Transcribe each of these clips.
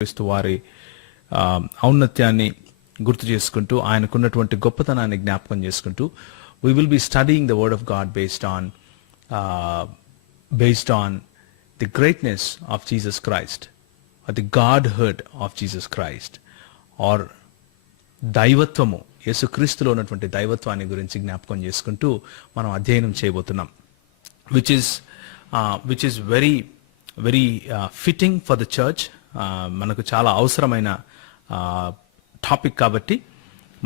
క్రీస్తు వారి ఔన్నత్యాన్ని గుర్తు చేసుకుంటూ ఆయనకున్నటువంటి గొప్పతనాన్ని జ్ఞాపకం చేసుకుంటూ we will be studying the word of God based on the greatness of Jesus Christ or the godhood of Jesus Christ or దైవత్వము యేసుక్రీస్తులో ఉన్నటువంటి దైవత్వాన్ని గురించి జ్ఞాపకం చేసుకుంటూ మనం అధ్యయనం చేయబోతున్నాం which is very fitting for the church. మనకు చాలా అవసరమైన టాపిక్ కాబట్టి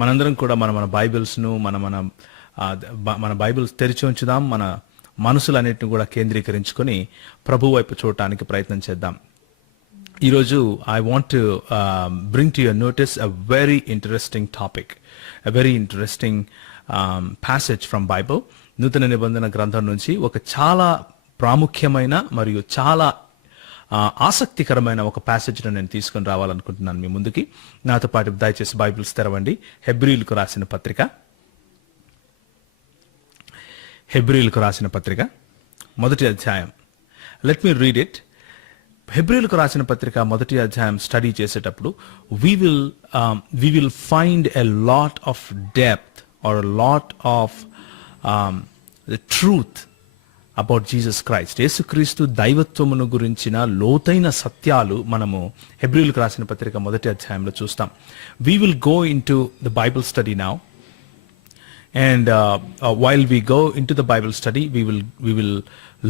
మనందరం కూడా మన బైబిల్స్ను మన బైబిల్స్ తెరిచి ఉంచుదాం. మన మనసులన్నిటిని కూడా కేంద్రీకరించుకొని ప్రభు వైపు చూడటానికి ప్రయత్నం చేద్దాం. ఈరోజు I want to bring to your notice a very interesting topic, a very interesting passage from Bible. నూతన నిబంధన గ్రంథం నుంచి ఒక చాలా ప్రాముఖ్యమైన మరియు చాలా ఆసక్తికరమైన ఒక ప్యాసేజ్ను నేను తీసుకొని రావాలనుకుంటున్నాను మీ ముందుకి. నాతో పాటు దయచేసి బైబిల్స్ తెరవండి. హెబ్రీయులకు రాసిన పత్రిక మొదటి అధ్యాయం. Let me read it. హెబ్రీయులకు రాసిన పత్రిక మొదటి అధ్యాయం స్టడీ చేసేటప్పుడు we will find a lot of depth or a lot of the truth about Jesus Christ. యేసుక్రీస్తు దైవత్వమును గురించిన లోతైన సత్యాలు మనము హెబ్రీయులకు రాసిన పత్రిక మొదటి అధ్యాయంలో చూస్తాం. We will go into the Bible study now. And while we go into the Bible study, we will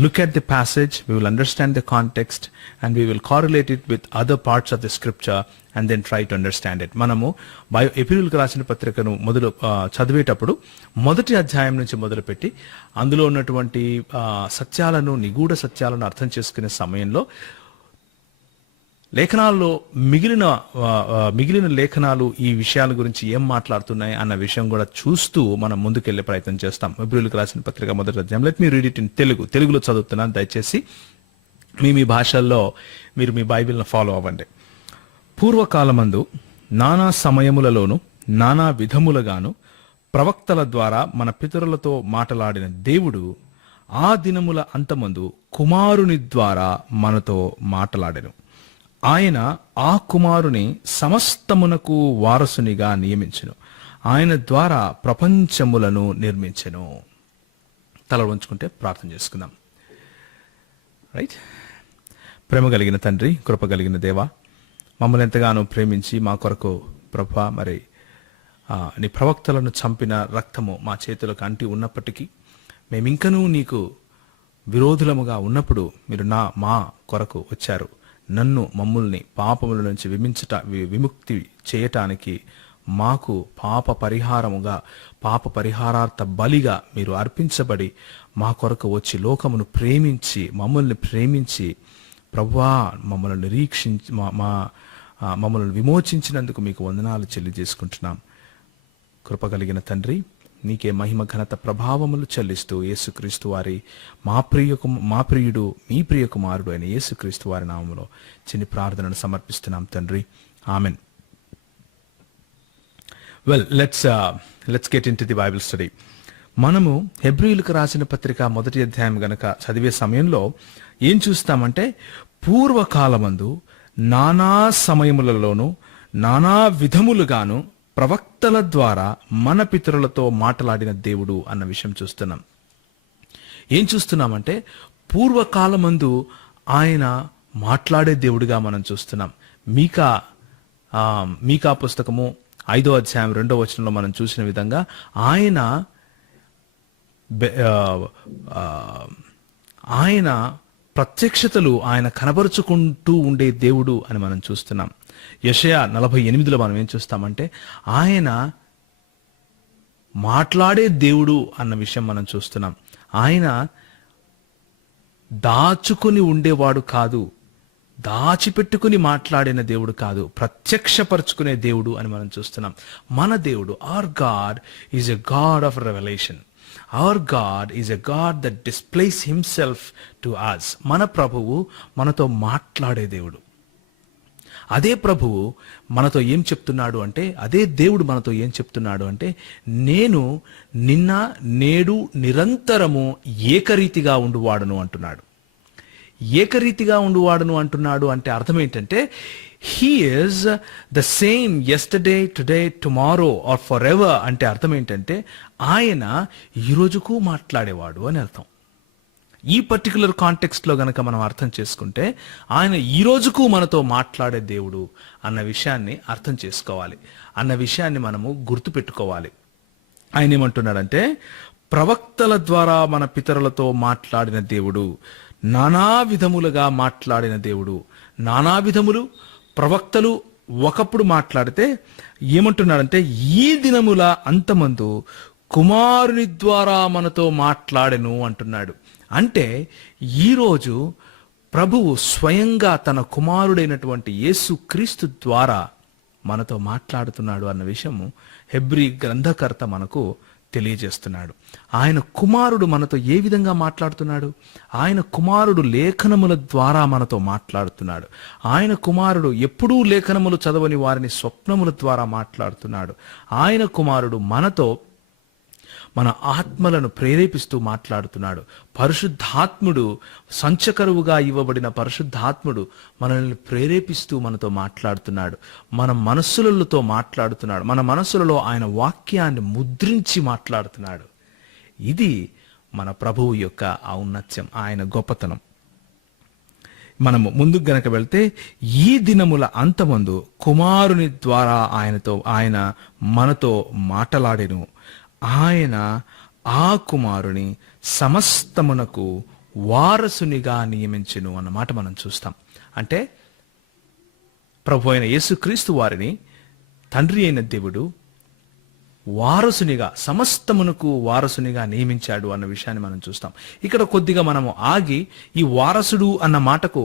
look at the passage, we will understand the context, and we will correlate it with other parts of the scripture and then try to understand it. మనము హెబ్రీయులకు రాసిన పత్రికను చదివేటప్పుడు మొదటి అధ్యాయం నుంచి మొదలుపెట్టి అందులో ఉన్నటువంటి సత్యాలను, నిగూఢ సత్యాలను అర్థం చేసుకునే సమయంలో లేఖనాల్లో మిగిలిన లేఖనాలు ఈ విషయాల గురించి ఏం మాట్లాడుతున్నాయి అన్న విషయం కూడా చూస్తూ మనం ముందుకెళ్లే ప్రయత్నం చేస్తాం. హెబ్రీయులకు రాసిన పత్రిక మొదటి అధ్యాయం. Let me read it in తెలుగులో చదువుతున్నాను. దయచేసి మీ భాషల్లో మీరు మీ బైబిల్ను ఫాలో అవ్వండి. పూర్వకాలమందు నానా సమయములలోను నానా విధములుగాను ప్రవక్తల ద్వారా మన పితరులతో మాటలాడిన దేవుడు ఆ దినముల అంతమందు కుమారుని ద్వారా మనతో మాటలాడెను. ఆయన ఆ కుమారుని సమస్తమునకు వారసునిగా నియమించెను. ఆయన ద్వారా ప్రపంచములను నిర్మించెను. తల వంచుకుంటే ప్రార్థన చేసుకుందాం. రైట్. ప్రేమ కలిగిన తండ్రి, కృప కలిగిన దేవా, మమ్మల్ని ఎంతగానో ప్రేమించి మా కొరకు ప్రభా మరి నీ ప్రవక్తలను చంపిన రక్తము మా చేతులకు అంటి ఉన్నప్పటికీ మేమింకనూ నీకు విరోధులముగా ఉన్నప్పుడు మీరు మా కొరకు వచ్చారు. మమ్మల్ని పాపముల నుంచి విముక్తి చేయటానికి మాకు పాప పరిహారార్థ బలిగా మీరు అర్పించబడి మా కొరకు వచ్చి లోకమును ప్రేమించి మమ్మల్ని ప్రేమించి ప్రభువా మమ్మల్ని విమోచించినందుకు మీకు వందనాలు చెల్లిచేసుకుంటున్నాం. కృప కలిగిన తండ్రి, నీకే మహిమ ఘనత ప్రభావములు చెల్లిస్తూ యేసుక్రీస్తు వారి మా ప్రియుడు మీ ప్రియ కుమారుడు అయిన యేసుక్రీస్తు వారి నామములో చిన్ని ప్రార్థనను సమర్పిస్తున్నాం తండ్రి. Amen. Well, let's get in to the Bible study. మనము హెబ్రీయులకు రాసిన పత్రిక మొదటి అధ్యాయం గనక చదివే సమయంలో ఏం చూస్తామంటే, పూర్వకాలమందు నానా సమయములలోను నానా విధములుగాను ప్రవక్తల ద్వారా మన పితరులతో మాట్లాడిన దేవుడు అన్న విషయం చూస్తున్నాం. ఏం చూస్తున్నామంటే, పూర్వకాలమందు ఆయన మాట్లాడే దేవుడిగా మనం చూస్తున్నాం. మీకా పుస్తకము 5వ అధ్యాయం 2వ వచనంలో మనం చూసిన విధంగా ఆయన ప్రత్యక్షతలు ఆయన కనబరుచుకుంటూ ఉండే దేవుడు అని మనం చూస్తున్నాం. యెషయా 48లో మనం ఏం చూస్తామంటే, ఆయన మాట్లాడే దేవుడు అన్న విషయం మనం చూస్తున్నాం. ఆయన దాచుకుని ఉండేవాడు కాదు, దాచిపెట్టుకుని మాట్లాడిన దేవుడు కాదు, ప్రత్యక్షపరుచుకునే దేవుడు అని మనం చూస్తున్నాం. మన దేవుడు, our God is a God of revelation. Our God is a God that displays himself to us. మన ప్రభువు మనతో మాట్లాడే దేవుడు. అదే ప్రభువు మనతో ఏం చెప్తున్నాడు అంటే, అదే దేవుడు మనతో ఏం చెప్తున్నాడు అంటే, నేను నిన్న నేడు నిరంతరము ఏకరీతిగా ఉండువాడును అంటున్నాడు. ఏకరీతిగా ఉండువాడును అంటున్నాడు అంటే అర్థం ఏంటంటే, he is the same yesterday, today, tomorrow or for ever అంటే అర్థం ఏంటంటే ఆయన ఈ రోజుకు మాట్లాడేవాడు అని అర్థం. ఈ పర్టికులర్ కాంటెక్స్ట్ లో గనక మనం అర్థం చేసుకుంటే ఆయన ఈ రోజుకు మనతో మాట్లాడే దేవుడు అన్న విషయాన్ని అర్థం చేసుకోవాలి, అన్న విషయాన్ని మనము గుర్తుపెట్టుకోవాలి. ఆయన ఏమంటున్నాడంటే ప్రవక్తల ద్వారా మన పితరులతో మాట్లాడిన దేవుడు, నానా విధములుగా మాట్లాడిన దేవుడు. నానా విధములు ప్రవక్తలు ఒకప్పుడు మాట్లాడితే ఏమంటున్నాడంటే ఈ దినముల అంతమందు కుమారుని ద్వారా మనతో మాట్లాడెను అంటున్నాడు. అంటే ఈరోజు ప్రభువు స్వయంగా తన కుమారుడైనటువంటి యేసు క్రీస్తు ద్వారా మనతో మాట్లాడుతున్నాడు అన్న విషయము హెబ్రీ గ్రంథకర్త మనకు తెలియజేస్తున్నాడు. ఆయన కుమారుడు మనతో ఏ విధంగా మాట్లాడుతున్నాడు? ఆయన కుమారుడు లేఖనముల ద్వారా మనతో మాట్లాడుతున్నాడు. ఆయన కుమారుడు ఎప్పుడూ లేఖనములు చదవని వారిని స్వప్నముల ద్వారా మాట్లాడుతున్నాడు. ఆయన కుమారుడు మనతో మన ఆత్మలను ప్రేరేపిస్తూ మాట్లాడుతున్నాడు. పరిశుద్ధాత్ముడు, సంచకరువుగా ఇవ్వబడిన పరిశుద్ధాత్ముడు మనల్ని ప్రేరేపిస్తూ మనతో మాట్లాడుతున్నాడు. మన మనస్సులతో మాట్లాడుతున్నాడు. మన మనస్సులలో ఆయన వాక్యాన్ని ముద్రించి మాట్లాడుతున్నాడు. ఇది మన ప్రభువు యొక్క ఔన్నత్యం, ఆయన గొప్పతనం. మనము ముందుకు గనక వెళ్తే ఈ దినముల అంతమందు కుమారుని ద్వారా ఆయన మనతో మాట్లాడెను. ఆయన ఆ కుమారుని సమస్తమునకు వారసునిగా నియమించెను అన్నమాట మనం చూస్తాం. అంటే ప్రభు అయిన యేసుక్రీస్తు వారిని తండ్రి అయిన దేవుడు వారసునిగా, సమస్తమునకు వారసునిగా నియమించాడు అన్న విషయాన్ని మనం చూస్తాం. ఇక్కడ కొద్దిగా మనము ఆగి ఈ వారసుడు అన్న మాటకు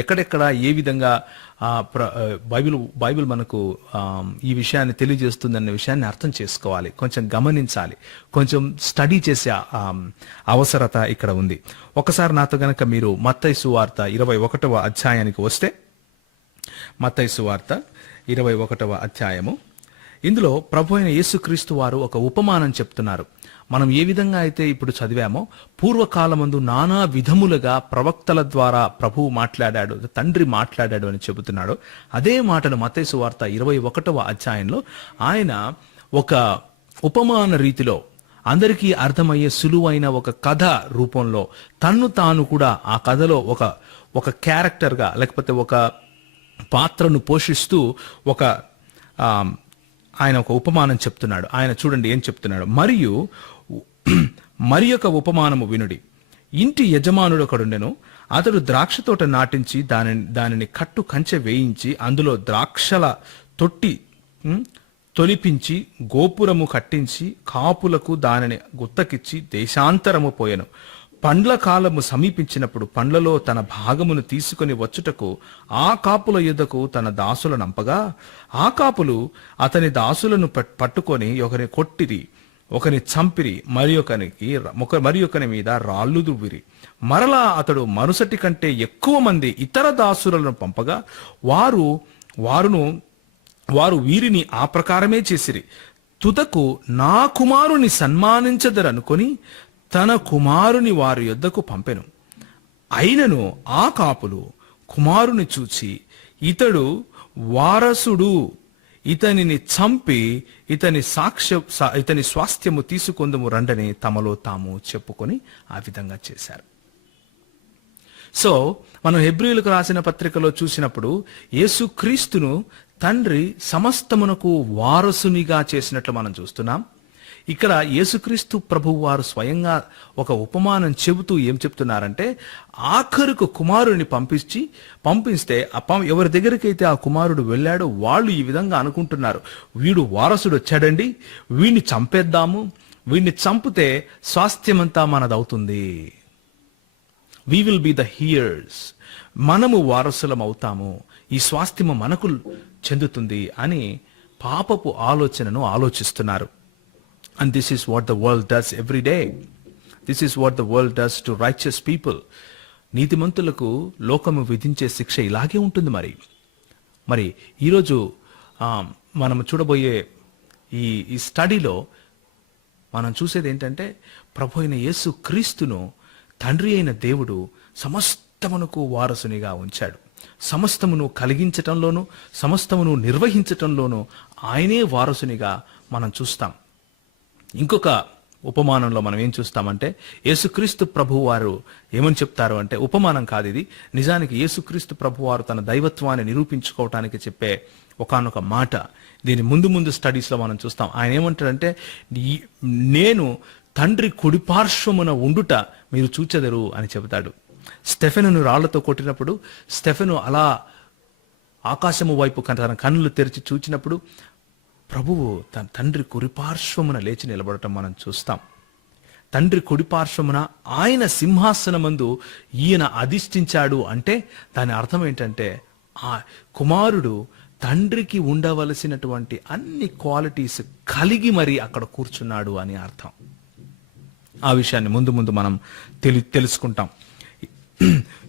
ఎక్కడెక్కడ ఏ విధంగా బైబిల్ మనకు ఈ విషయాన్ని తెలియజేస్తుందన్న విషయాన్ని అర్థం చేసుకోవాలి, కొంచెం గమనించాలి, కొంచెం స్టడీ చేసే అవసరత ఇక్కడ ఉంది. ఒకసారి నాతో గనక మీరు మత్తయి సువార్త 21వ అధ్యాయానికి వస్తే, మత్తయి సువార్త 21వ అధ్యాయము, ఇందులో ప్రభు అయిన యేసుక్రీస్తు వారు ఒక ఉపమానం చెప్తున్నారు. మనం ఏ విధంగా అయితే ఇప్పుడు చదివామో పూర్వకాలమందు నానా విధములుగా ప్రవక్తల ద్వారా ప్రభువు మాట్లాడాడు, తండ్రి మాట్లాడాడు అని చెబుతున్నాడు. అదే మాటను మత్తయి సువార్త 21వ అధ్యాయంలో ఆయన ఒక ఉపమాన రీతిలో అందరికీ అర్థమయ్యే సులువైన ఒక కథ రూపంలో తన్ను తాను కూడా ఆ కథలో ఒక క్యారెక్టర్గా లేకపోతే ఒక పాత్రను పోషిస్తూ ఆయన ఒక ఉపమానం చెప్తున్నాడు. ఆయన చూడండి ఏం చెప్తున్నాడు. మరి ఒక ఉపమానము వినుడి. ఇంటి యజమానుడు ఒకడుండెను. అతడు ద్రాక్ష తోట నాటించి దానిని కట్టు కంచె వేయించి అందులో ద్రాక్షల తొట్టి తొలిపించి గోపురము కట్టించి కాపులకు దానిని గుత్తకిచ్చి దేశాంతరము పోయెను. పండ్ల కాలము సమీపించినప్పుడు పండ్లలో తన భాగమును తీసుకుని వచ్చుటకు ఆ కాపుల యుద్ధకు తన దాసులను నంపగా ఆ కాపులు అతని దాసులను పట్టుకొని ఒకరిని కొట్టిరి, ఒకని చంపిరి, మరి ఒకని మీద రాళ్ళు దువ్విరి. మరలా అతడు మరుసటి కంటే ఎక్కువ మంది ఇతర దాసులను పంపగా వారు వీరిని ఆ ప్రకారమే చేసిరి. తుదకు నా కుమారుని సన్మానించదరనుకొని తన కుమారుని వారి యొద్దకు పంపెను. అయినను ఆ కాపులు కుమారుని చూచి ఇతడు వారసుడు, ఇతనిని చంపి ఇతని స్వాస్థ్యము తీసుకొందుము రండని తమలో తాము చెప్పుకొని ఆ విధంగా చేశారు. సో మనం హెబ్రీయులకు రాసిన పత్రికలో చూసినప్పుడు యేసుక్రీస్తును తండ్రి సమస్తమునకు వారసునిగా చేసినట్లు మనం చూస్తున్నాం. ఇక్కడ యేసుక్రీస్తు ప్రభువు వారు స్వయంగా ఒక ఉపమానం చెబుతూ ఏం చెప్తున్నారంటే, ఆఖరుకు కుమారుని పంపిస్తే ఎవరి దగ్గరికైతే ఆ కుమారుడు వెళ్ళాడో వాళ్ళు ఈ విధంగా అనుకుంటున్నారు, వీడు వారసుడు వచ్చాడండి, వీడిని చంపేద్దాము, వీడిని చంపితే స్వాస్థ్యమంతా మనదవుతుంది, we will be the heirs, మనము వారసులం అవుతాము, ఈ స్వాస్థ్యము మనకు చెందుతుంది అని పాపపు ఆలోచనను ఆలోచిస్తున్నారు. And this is what the world does every day. This is what the world does to righteous people. నీతిమంతులకు లోకము విధించే శిక్ష ఇలాగే ఉంటుంది. మరి ఈరోజు మనం చూడబోయే ఈ స్టడీలో మనం చూసేది ఏంటంటే, ప్రభు అయిన యేసు క్రీస్తును తండ్రి అయిన దేవుడు సమస్తమునకు వారసునిగా ఉంచాడు. సమస్తమును కలిగించటంలోనూ సమస్తమును నిర్వహించటంలోనూ ఆయనే వారసునిగా మనం చూస్తాం. ఇంకొక ఉపమానంలో మనం ఏం చూస్తామంటే, యేసుక్రీస్తు ప్రభువారు ఏమని చెప్తారు అంటే, ఉపమానం కాదు ఇది, నిజానికి యేసుక్రీస్తు ప్రభువారు తన దైవత్వాన్ని నిరూపించుకోవటానికి చెప్పే ఒకానొక మాట. దీని ముందు స్టడీస్లో మనం చూస్తాం. ఆయన ఏమంటాడంటే, నేను తండ్రి కుడిపార్శ్వమున ఉండుట మీరు చూచెదరు అని చెబుతాడు. స్టెఫెనును రాళ్లతో కొట్టినప్పుడు స్టెఫెను అలా ఆకాశము వైపు తన కన్నులు తెరిచి చూచినప్పుడు ప్రభువు తన తండ్రి కుడిపార్శ్వమున లేచి నిలబడటం మనం చూస్తాం. తండ్రి కుడిపార్శ్వమున ఆయన సింహాసనమందు ఈయన అధిష్ఠించాడు అంటే దాని అర్థం ఏంటంటే, ఆ కుమారుడు తండ్రికి ఉండవలసినటువంటి అన్ని క్వాలిటీస్ కలిగి మరి అక్కడ కూర్చున్నాడు అని అర్థం. ఆ విషయాన్ని ముందు మనం తెలుసుకుంటాం.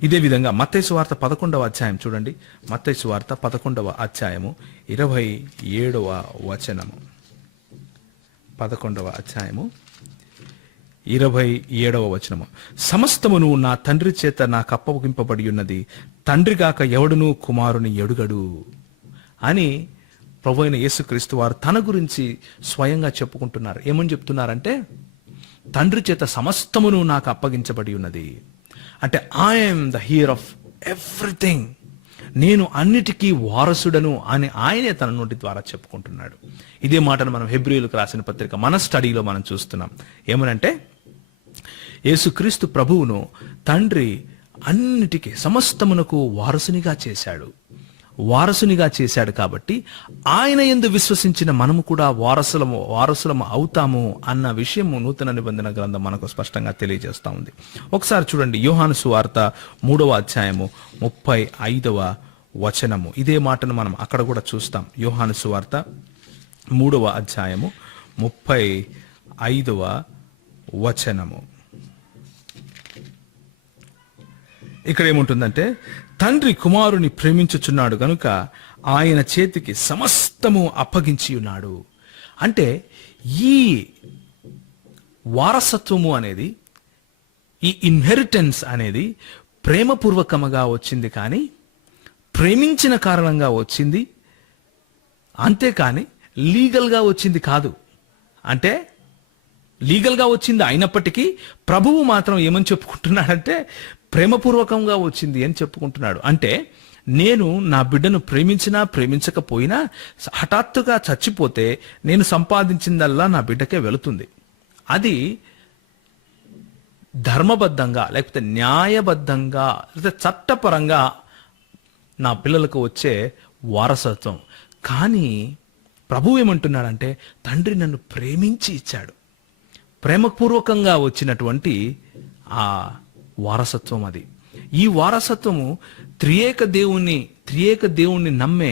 ఇదే విధంగా మత్తయి సువార్త 11వ అధ్యాయం చూడండి. మత్తయి సువార్త 11వ అధ్యాయము 27వ వచనము. 11వ అధ్యాయము 27వ వచనము. సమస్తమును నా తండ్రి చేత నాకు అప్పగింపబడి ఉన్నది, తండ్రి గాక ఎవడును కుమారుని ఎడుగడు అని ప్రభువైన యేసుక్రీస్తు వారు తన గురించి స్వయంగా చెప్పుకుంటున్నారు. ఏమని చెప్తున్నారంటే, తండ్రి చేత సమస్తమును నాకు అప్పగించబడి ఉన్నది అంటే I'm the here of everything, నేను అన్నిటికీ వారసుడను అని ఆయనే తన నోటి ద్వారా చెప్పుకుంటున్నాడు. ఇదే మాటను మనం హెబ్రీయులకు రాసిన పత్రిక మన స్టడీలో మనం చూస్తున్నాం. ఏమనంటే, యేసుక్రీస్తు ప్రభువును తండ్రి అన్నిటికీ సమస్తమునకు వారసునిగా చేశాడు కాబట్టి ఆయన యందు విశ్వసించిన మనము కూడా వారసులము అవుతాము అన్న విషయము నూతన నిబంధన గ్రంథం మనకు స్పష్టంగా తెలియజేస్తా ఉంది. ఒకసారి చూడండి, యోహాను సువార్త 3వ అధ్యాయము 35వ వచనము. ఇదే మాటను మనం అక్కడ కూడా చూస్తాం. యోహాను సువార్త 3వ అధ్యాయము 35వ వచనము. ఇక్కడ ఏముంటుందంటే, తండ్రి కుమారుని ప్రేమించుచున్నాడు గనుక ఆయన చేతికి సమస్తము అప్పగించి ఉన్నాడు. అంటే ఈ వారసత్వము అనేది, ఈ ఇన్హెరిటెన్స్ అనేది ప్రేమపూర్వకముగా వచ్చింది, కానీ ప్రేమించిన కారణంగా వచ్చింది, అంతేకాని లీగల్గా వచ్చింది కాదు. అంటే లీగల్గా వచ్చింది అయినప్పటికీ ప్రభువు మాత్రం ఏమని చెప్పుకుంటున్నాడంటే, ప్రేమపూర్వకంగా వచ్చింది అని చెప్పుకుంటున్నాడు. అంటే నేను నా బిడ్డను ప్రేమించినా ప్రేమించకపోయినా హఠాత్తుగా చచ్చిపోతే నేను సంపాదించిందల్లా నా బిడ్డకే వెళుతుంది. అది ధర్మబద్ధంగా లేకపోతే న్యాయబద్ధంగా లేకపోతే చట్టపరంగా నా పిల్లలకు వచ్చే వారసత్వం. కానీ ప్రభువు ఏమంటున్నాడంటే, తండ్రి నన్ను ప్రేమించి ఇచ్చాడు. ప్రేమపూర్వకంగా వచ్చినటువంటి ఆ వారసత్వం అది. ఈ వారసత్వము త్రియేక దేవుణ్ణి నమ్మే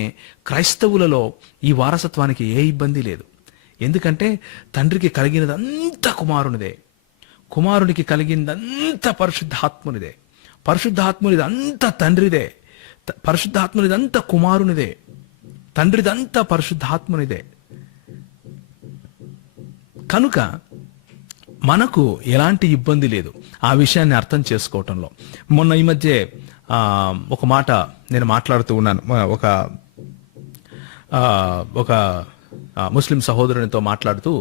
క్రైస్తవులలో ఈ వారసత్వానికి ఏ ఇబ్బంది లేదు. ఎందుకంటే తండ్రికి కలిగినదంతా కుమారునిదే, కుమారునికి కలిగినదంతా పరిశుద్ధాత్మునిదే, పరిశుద్ధాత్మునిది అంతా తండ్రిదే, పరిశుద్ధాత్మునిదంతా కుమారునిదే, తండ్రిదంతా పరిశుద్ధాత్మునిదే. కనుక మనకు ఎలాంటి ఇబ్బంది లేదు ఆ విషయాన్ని అర్థం చేసుకోవటంలో. మొన్న ఈ మధ్య ఒక మాట నేను మాట్లాడుతూ ఉన్నాను. ఒక ముస్లిం సహోదరునితో మాట్లాడుతూ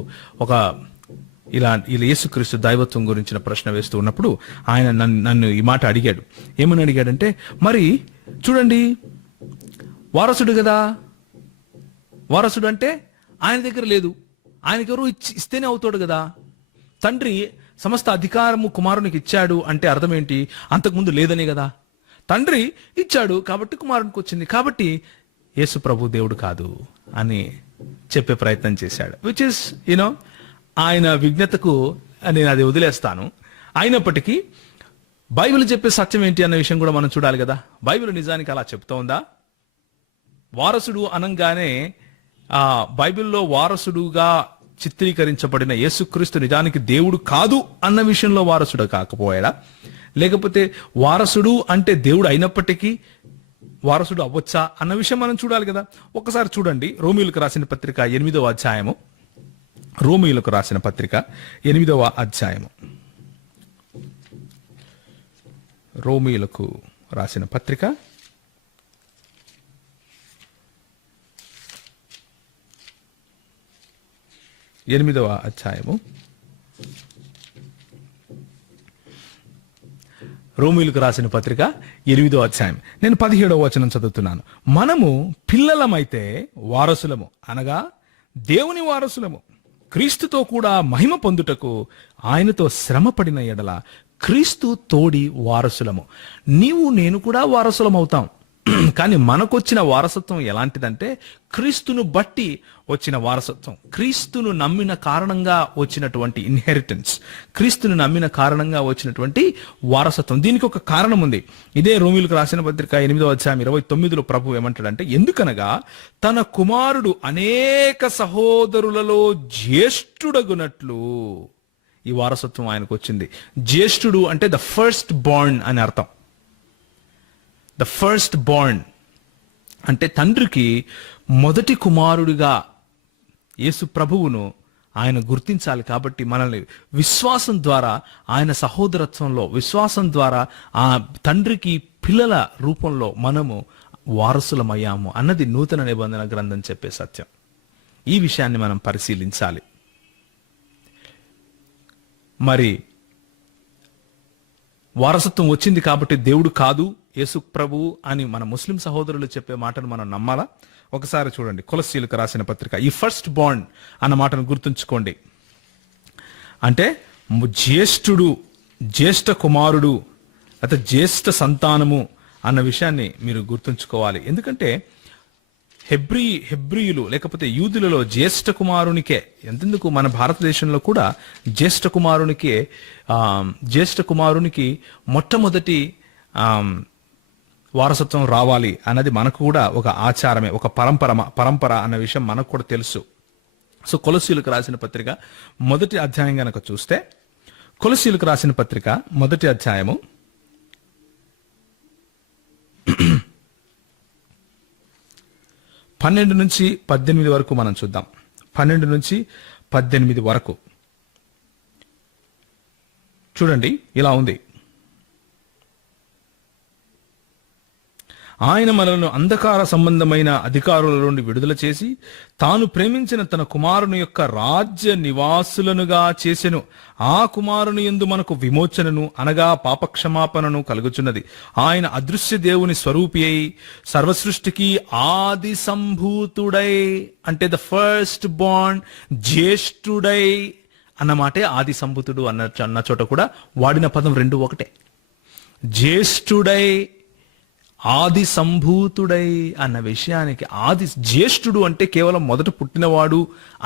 ఇలా యేసుక్రీస్తు దైవత్వం గురించిన ప్రశ్న వేస్తూ ఉన్నప్పుడు ఆయన నన్ను ఈ మాట అడిగాడు. ఏమని అడిగాడంటే, మరి చూడండి, వారసుడు కదా, వారసుడు అంటే ఆయన దగ్గర లేదు, ఆయనకెవరు ఇస్తేనే అవుతాడు కదా. తండ్రి సమస్త అధికారము కుమారునికి ఇచ్చాడు అంటే అర్థం ఏంటి? అంతకుముందు లేదనే కదా. తండ్రి ఇచ్చాడు కాబట్టి కుమారునికి వచ్చింది, కాబట్టి యేసు ప్రభు దేవుడు కాదు అని చెప్పే ప్రయత్నం చేశాడు. విచ్ ఇస్ ఆయన విజ్ఞతకు నేను అది వదిలేస్తాను. అయినప్పటికీ బైబిల్ చెప్పే సత్యం ఏంటి అన్న విషయం కూడా మనం చూడాలి కదా. బైబిల్ నిజానికి అలా చెప్తోందా? వారసుడు అనంగానే బైబిల్లో వారసుడుగా చిత్రీకరించబడిన యేసుక్రీస్తు నిజానికి దేవుడు కాదు అన్న విషయంలో వారసుడు కాకపోయాడా? లేకపోతే వారసుడు అంటే దేవుడు అయినప్పటికీ వారసుడు అవ్వచ్చా అన్న విషయం మనం చూడాలి కదా. ఒకసారి చూడండి, రోమీయులకు రాసిన పత్రిక 8వ అధ్యాయము. రోమీయులకు రాసిన పత్రిక 8వ అధ్యాయము. రోమీయులకు రాసిన పత్రిక 8వ అధ్యాయము రోమీయులకు రాసిన పత్రిక 8వ అధ్యాయం నేను 17వ వచనం చదువుతున్నాను. మనము పిల్లలమైతే వారసులము, అనగా దేవుని వారసులము, క్రీస్తుతో కూడా మహిమ పొందుటకు ఆయనతో శ్రమపడిన ఎడల క్రీస్తు తోడి వారసులము. నీవు నేను కూడా వారసులం అవుతాం. కానీ మనకొచ్చిన వారసత్వం ఎలాంటిదంటే క్రీస్తును బట్టి వచ్చిన వారసత్వం, క్రీస్తును నమ్మిన కారణంగా వచ్చినటువంటి ఇన్హెరిటెన్స్, క్రీస్తును నమ్మిన కారణంగా వచ్చినటువంటి వారసత్వం. దీనికి ఒక కారణం ఉంది. ఇదే రోమీయులకు రాసిన పత్రిక 8వ అధ్యాయం 29లో ప్రభు ఏమంటాడంటే, ఎందుకనగా తన కుమారుడు అనేక సహోదరులలో జ్యేష్ఠుడగునట్లు ఈ వారసత్వం ఆయనకు వచ్చింది. జ్యేష్ఠుడు అంటే ద ఫస్ట్ బార్న్ అని అర్థం. ద ఫస్ట్ బార్న్ అంటే తండ్రికి మొదటి కుమారుడిగా యేసు ప్రభువును ఆయన గుర్తించాలి. కాబట్టి మనల్ని విశ్వాసం ద్వారా ఆయన సహోదరత్వంలో, విశ్వాసం ద్వారా ఆ తండ్రికి పిల్లల రూపంలో మనము వారసులమయ్యాము అన్నది నూతన నిబంధన గ్రంథం చెప్పే సత్యం. ఈ విషయాన్ని మనం పరిశీలించాలి. మరి వారసత్వం వచ్చింది కాబట్టి దేవుడు కాదు, యేసు ప్రభు అని మన ముస్లిం సహోదరులు చెప్పే మాటను మనం నమ్మాలా? ఒకసారి చూడండి, కొలస్సీయులకు రాసిన పత్రిక. ఈ ఫస్ట్ బాండ్ అన్న మాటను గుర్తుంచుకోండి. అంటే జ్యేష్ఠుడు, జ్యేష్ఠ కుమారుడు, లేదా జ్యేష్ఠ సంతానము అన్న విషయాన్ని మీరు గుర్తుంచుకోవాలి. ఎందుకంటే హెబ్రీయులు లేకపోతే యూదులలో జ్యేష్ఠ కుమారునికే, ఎంతెందుకు మన భారతదేశంలో కూడా జ్యేష్ఠ కుమారునికి మొట్టమొదటి వారసత్వం రావాలి అన్నది మనకు కూడా ఒక ఆచారమే, ఒక పరంపర అన్న విషయం మనకు కూడా తెలుసు. సో కొలస్సీయులకు రాసిన పత్రిక 1వ అధ్యాయం గనక చూస్తే, కొలస్సీయులకు రాసిన పత్రిక 1వ అధ్యాయము 12 నుంచి 18 వరకు మనం చూద్దాం. 12 నుంచి 18 వరకు చూడండి, ఇలా ఉంది. ఆయన మనలను అంధకార సంబంధమైన అధికారుల నుండి విడుదల చేసి తాను ప్రేమించిన తన కుమారుని యొక్క రాజ్య నివాసులనుగా చేసెను. ఆ కుమారుని యందు మనకు విమోచనను, అనగా పాపక్షమాపణను కలుగుచున్నది. ఆయన అదృశ్య దేవుని స్వరూపి అయి సర్వసృష్టికి ఆది సంభూతుడై, అంటే ద ఫస్ట్ బార్న్, జ్యేష్ఠుడై అన్నమాటే ఆది సంభూతుడు అన్న చోట కూడా వాడిన పదం రెండు ఒకటే. జ్యేష్ఠుడై, ఆది సంభూతుడై అన్న విషయానికి, ఆది జ్యేష్ఠుడు అంటే కేవలం మొదట పుట్టినవాడు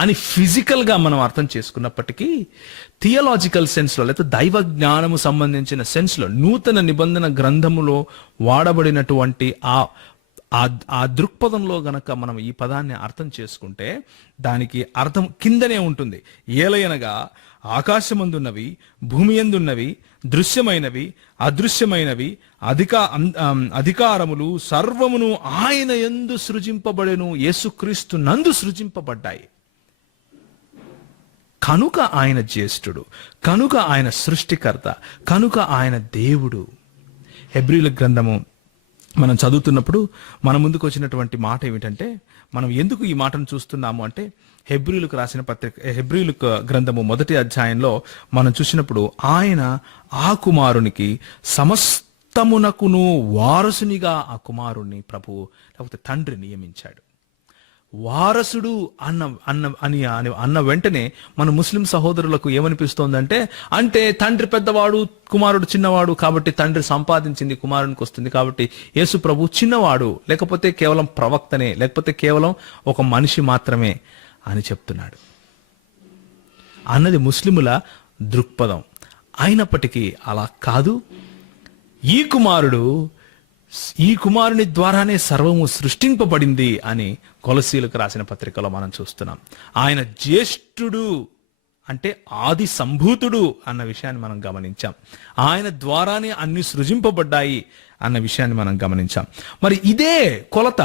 అని ఫిజికల్ గా మనం అర్థం చేసుకున్నప్పటికీ థియలాజికల్ సెన్స్ లో, లేకపోతే దైవ జ్ఞానము సంబంధించిన సెన్స్ లో, నూతన నిబంధన గ్రంథములో వాడబడినటువంటి ఆ దృక్పథంలో గనక మనం ఈ పదాన్ని అర్థం చేసుకుంటే దానికి అర్థం కిందనే ఉంటుంది. ఏలయనగా ఆకాశమందున్నవి, భూమి యందున్నవి, దృశ్యమైనవి, అదృశ్యమైనవి, అధికారములు సర్వమును ఆయన యందు సృజింపబడెను, యేసుక్రీస్తు నందు సృజింపబడ్డాయి. కనుక ఆయన జ్యేష్ఠుడు, కనుక ఆయన సృష్టికర్త, కనుక ఆయన దేవుడు. హెబ్రీయుల గ్రంథము మనం చదువుతున్నప్పుడు మన ముందుకు వచ్చినటువంటి మాట ఏమిటంటే, మనం ఎందుకు ఈ మాటను చూస్తున్నాము అంటే, హెబ్రీయులకు రాసిన పత్రిక, హెబ్రీయులకు గ్రంథము 1వ అధ్యాయంలో మనం చూసినప్పుడు ఆయన ఆ కుమారునికి సమస్తమునకును వారసునిగా ఆ కుమారుణ్ణి ప్రభువు లేకపోతే తండ్రి నియమించాడు. వారసుడు అన్న వెంటనే మన ముస్లిం సహోదరులకు ఏమనిపిస్తోందంటే, అంటే తండ్రి పెద్దవాడు, కుమారుడు చిన్నవాడు, కాబట్టి తండ్రి సంపాదించింది కుమారునికి వస్తుంది, కాబట్టి యేసు ప్రభు చిన్నవాడు, లేకపోతే కేవలం ప్రవక్తనే, లేకపోతే కేవలం ఒక మనిషి మాత్రమే అని చెప్తున్నాడు అన్నది ముస్లిముల దృక్పథం. అయినప్పటికీ అలా కాదు. ఈ కుమారుని ద్వారానే సర్వము సృష్టింపబడింది అని కొలస్సీయులకు రాసిన పత్రికలో మనం చూస్తున్నాం. ఆయన జ్యేష్ఠుడు అంటే ఆది సంభూతుడు అన్న విషయాన్ని మనం గమనించాం. ఆయన ద్వారానే అన్ని సృజింపబడ్డాయి అన్న విషయాన్ని మనం గమనించాం. మరి ఇదే కొలత